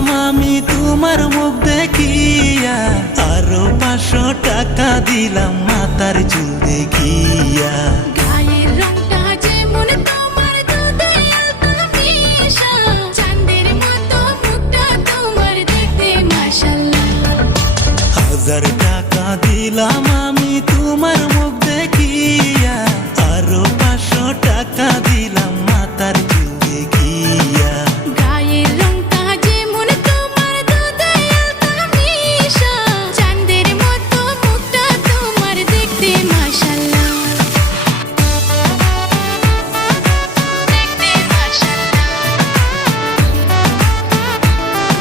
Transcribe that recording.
হলাম আমি তোমার মুখ দেখিয়া, আরো 500 টাকা দিলাম মাথার চুল দেখিয়া। গায়ের রংটা যেমন তোমার দুধে আলতা মিশা, চাঁদের মতো মুখটা তোমার দেখতে মাশাআল্লাহ। 1000